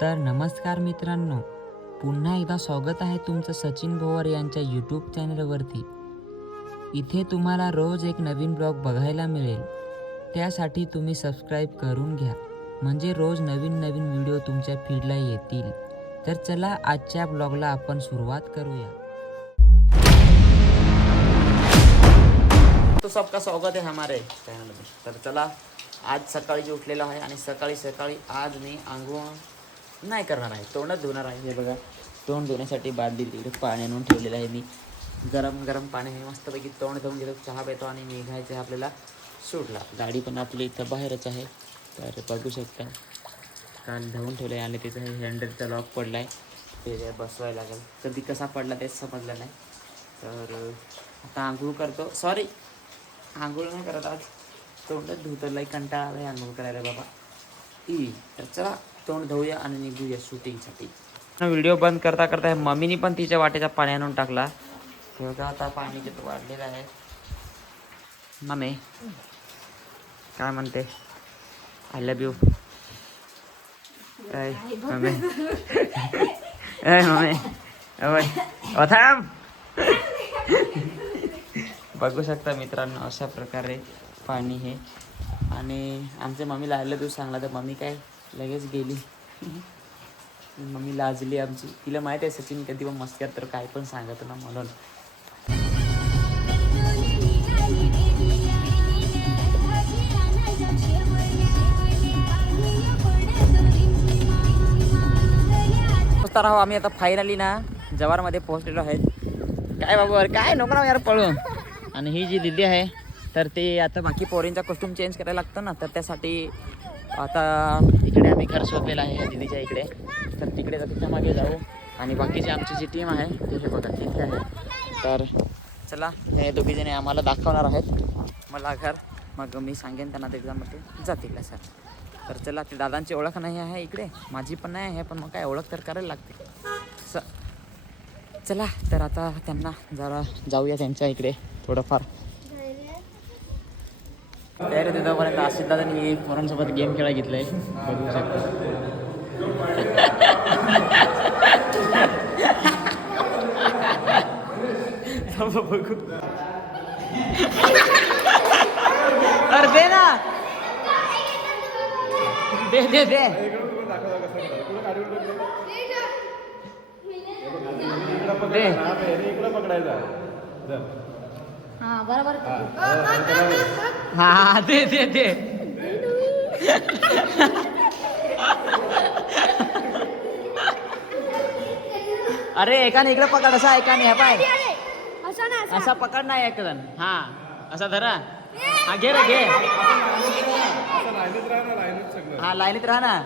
तर नमस्कार मित्रांनो, पुन्हा एकदा स्वागत आहे तुमचं सचिन भोवर यांच्या यूट्यूब चॅनलवरती। इथे तुम्हाला रोज एक नवीन ब्लॉग बघायला मिळेल, त्यासाठी तुम्ही सबस्क्राईब करून घ्या, म्हणजे रोज नवीन नवीन व्हिडिओ तुमच्या फीडला येतील। तर चला आजच्या ब्लॉगला आपण सुरुवात करूया। तो सबका स्वागत है हमारे चैनल में। तर चला, आज सकाळी उठलेलो आहे आणि सकाळी आज मी आंघोळ नाही करणार आहे, तोंडच धुणार आहे। हे बघा, तोंड धुण्यासाठी बादली तिकडे पाणी आणून ठेवलेलं आहे मी। गरम पाणी आहे, मस्तपैकी तोंड धुवून घेतो, चहा पितो आणि निघायचं आहे आपल्याला शूटला। गाडी पण आपली इथं बाहेरच आहे, तर बघू शकता काल धुवून ठेवलं आहे आणि तिथं हँडलचा लॉक पडला आहे, ते बसवायला लागेल। कधी कसा पडला तेच समजलं नाही। तर आता आंघोळ करतो, सॉरी आंघोळ नाही करत आज, तोंडच धुतो, लई कंटाळा आला आहे आंघोळ करायला बाबा। तर चला तोंड धुऊया आणि निघूया शूटिंगसाठी। व्हिडिओ बंद करता मम्मीनी पण तिच्या वाटेचा पाणी आणून टाकला, तेव्हा आता पाणी किती वाढलेलं आहे। मम्मी काय म्हणते? I love you. Mummy mummy थांब। बघू शकता मित्रांनो, अशा प्रकारे पाणी हे। आणि आमच्या मम्मीला आय लव्ह यू सांगला तर मम्मी काय लगेच गेली। मम्मी लाजली आमची, तिला माहीत आहे सचिन कधी पण मस्त्यात तर काय पण सांगत ना, म्हणून। तर आम्ही आता फायनली ना जवारमध्ये पोहोचलेलो आहेत। काय बाबू काय नको ना यार पळून। आणि ही जी दिदी आहे तर ते आता बाकी पोरींचा कॉस्ट्यूम चेंज करायला लागतं ना, तर त्यासाठी आता इकडे आम्ही घर शोधलेलं आहे दिदीच्या इकडे, तर तिकडे तिच्या मागे जाऊ। आणि बाकीची आमची जी टीम आहे ती हे बघा तिथे आहे। तर चला, हे दोघीजणे आम्हाला दाखवणार आहेत मला घर, मग मी सांगेन त्यांना एक्झाममध्ये जातील असं। तर चला, ते दादांची ओळख नाही आहे इकडे, माझी पण नाही आहे, पण मग काय ओळख तर करायला लागते असं। चला तर आता त्यांना जरा जाऊया त्यांच्या इकडे थोडंफार। तयारी तिथंपर्यंत आशिष दादांनी पोरांसोबत गेम खेळा घेतलाय, बघू शकता। बघू अरे दे ना, दे दे दे। हाँ बराबर। हाँ दे दे दे। अरे एकाने इकडे पकड, असा एकाने हा पाय असा पकड नाही एक जण, हा असा धरा, हा घे रे घे, हा लाईनीत राहा ना।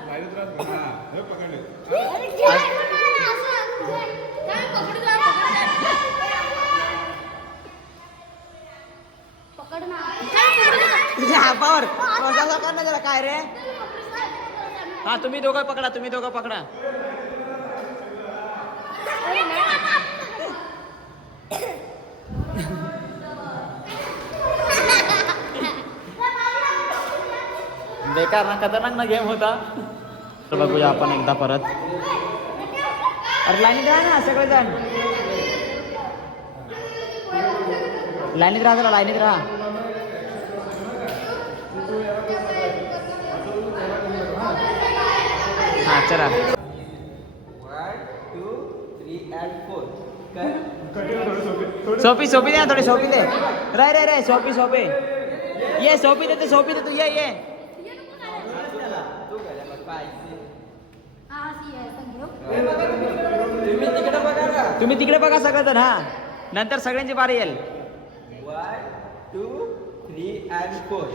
हापावर ना जरा काय रे। हा तुम्ही दोघं पकडा। बेकार ना, खतरनाक ना गेम होता। तर बघूया आपण एकदा परत। अरे लाईनीत राहा ना सगळेजण, लाईनीत राहा, लाईनीत राहा। हा चला, 1 2 3 and 4। सोपी दे, थोड़ी सोपी दे रे सोपी ये सोपी दे तू ये। तुम्ही तिकडे बघा सगळेजण, हा नंतर सगळ्यांची बारी येईल। 1 2 3 and 4।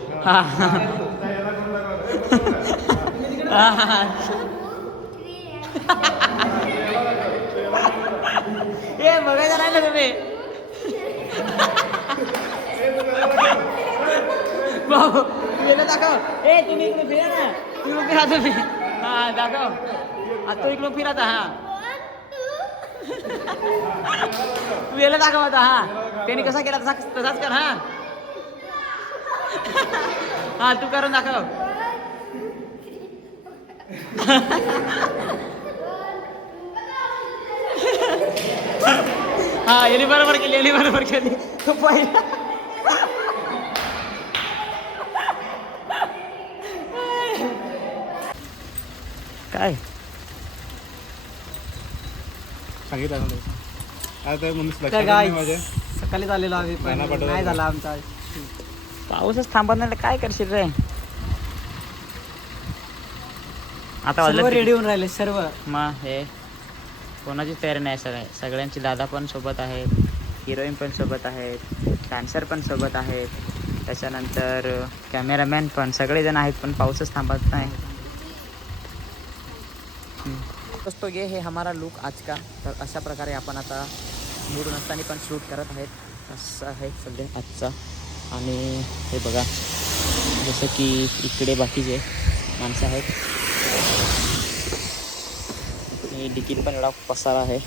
ये बघायचं नाही ना तुम्ही। बाबू गेलं दाखव। ए तुम्ही इकडे फिरा ना, तुम्ही हा दाखव, तू इकडून फिराता। हा तू याला दाखव आता, हा त्याने कसा केला तसाच कर। हा हा तू करून दाखव। यांनी बरोबर केली, यांनी बरोबर केली. पहिला काय सांगितलं आता काय काय सकाळी झालेलो आम्ही पण नाही झाला आमचा. पाऊसच थांबत नाही तर काय करशील रे. आता सर्व वाजलं रेडी होऊन राहिले सर्व. मग हे कोणाची तयारी नाही सगळ्यांची. दादा पण सोबत आहेत, हिरोईन पण सोबत आहेत, डान्सर पण सोबत आहेत, त्याच्यानंतर कॅमेरामॅन पण, सगळेजण आहेत. पण पाऊसच थांबत नाही. दोस्तों ये है हमारा लुक आज का. तर अशा प्रकारे आपण आता मूड नसताना पण शूट करत आहेत. असं आहे सध्या आजचा. आणि हे बघा जसं की इकडे बाकीचे माणसं आहेत. आणि डिकीत पण एवढा पसारा आहे.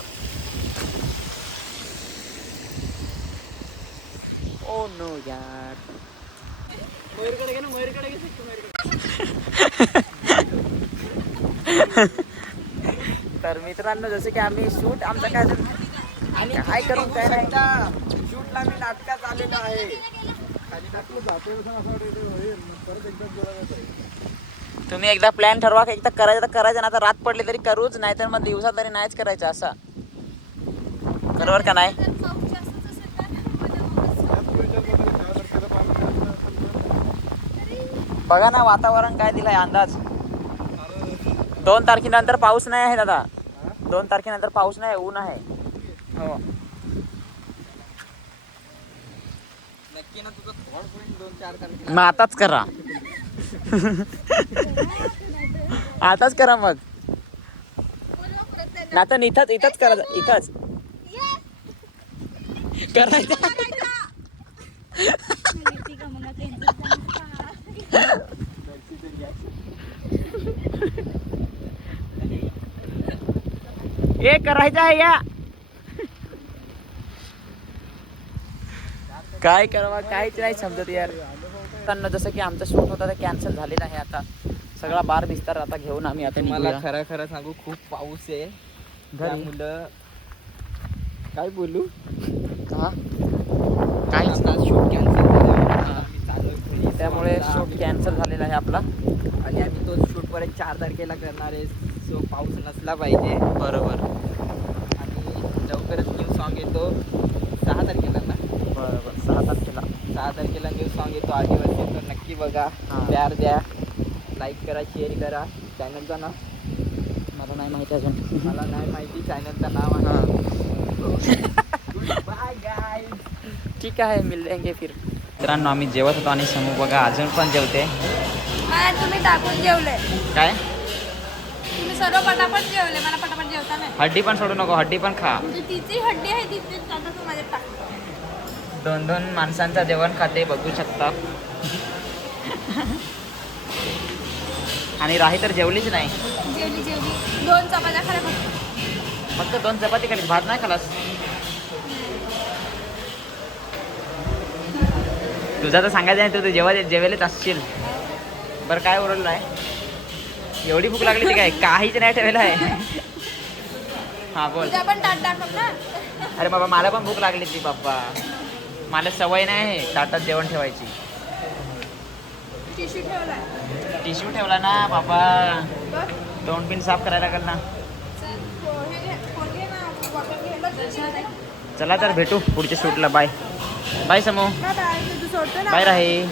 ओ नो यार. मयूरकडे घे ना, मयूरकडे घे. तर मित्रांनो जसं की आम्ही शूट आमचं काय आणि काय करू काय नाही. शूटला मी नाटकात आलेलो आहे. तुम्ही एकदा प्लॅन ठरवा की एकदा करायचं तर करायचं ना. आता रात पडली तरी करूच, नाही तर मग दिवसा तरी नाहीच करायचं असा. बरोबर का नाही. बघा ना वातावरण काय दिलंय अंदाज. 2 तारखेनंतर पाऊस नाही आहे दादा. 2 तारखेनंतर पाऊस नाही, ऊन आहे. हो नक्की ना तुझं थोड पॉईंट 2-4 तारखेला. मग आताच करा. आताच करा मग. ना तर इथंच करा. इथंच करायचं. हे करायचं आहे या. काय करावा काहीच नाही समजत यार. त्यांना जसं की आमचं शूट होता ते कॅन्सल झालेलं आहे. आता सगळा बार बिस्तार आता घेऊन आम्ही आता मला निघूया. खरं सांगू खूप पाऊस आहे. घरी मुलं काय बोलू. हा काहीच आता शूट कॅन्सल झाला. त्यामुळे शूट कॅन्सल झालेला आहे आपला. आणि आम्ही तो शूट परत 4 तारखेला करणार आहे. सो पाऊस नसला पाहिजे. बरोबर. आणि लवकरच न्यू सॉन्ग येतो 6 तारखेला ना. बरोबर 6 तारखेला. 6 तारखेला न्यू सॉन्ग येतो आदिवासी. तो नक्की बघा. हां. प्यार द्या, लाईक करा, शेअर करा. चॅनलचं नाव मला नाही माहिती अजून. मला नाही माहिती चॅनलचं नाव आहे. Bye guys. ठीक आहे मिळेंगे फिर. मित्रांनो आम्ही जेवत होतो आणि समूह बघा अजून पण जेवते. तुम्ही टाकून जेवले. काय तुम्ही सर्व पटापट जेवले. मला पटापट जेवता नाही. हड्डी पण सोडू नको, हड्डी पण खा. म्हणजे तिची हड्डी आहे तिथे आता तू माझ्यात टाक. 2-2 माणसांचं जेवण खाते बघू शकता. आणि राही तर जेवलीच नाही. जेवली 2 चपात्या खाल्या फक्त 2 चपाती खाली, भात नाही खालास. तुझा तर सांगायचं नाही. तू जेवायलाच असशील. बरं काय ओरडलं आहे. एवढी भूक लागली ती काय काहीच नाही ठेवलं आहे. हा बोल. तुझ्या पण ताट दाखव ना. अरे बाबा मला पण भूक लागली ती बाप्पा. मला सवय नाही ताटात जेवण ठेवायची. टिश्यू ठेवलाय. टिश्यू ठेवला ना बाबा. बघ. तोंड पिन साफ करायला लागेल ना. हे घे, फोन घे ना. बॉटल घे. बस. चला तर भेटू पुढच्या शूटला. बाय बाय समूह. बाय. तू सोडतो ना. बाय राही.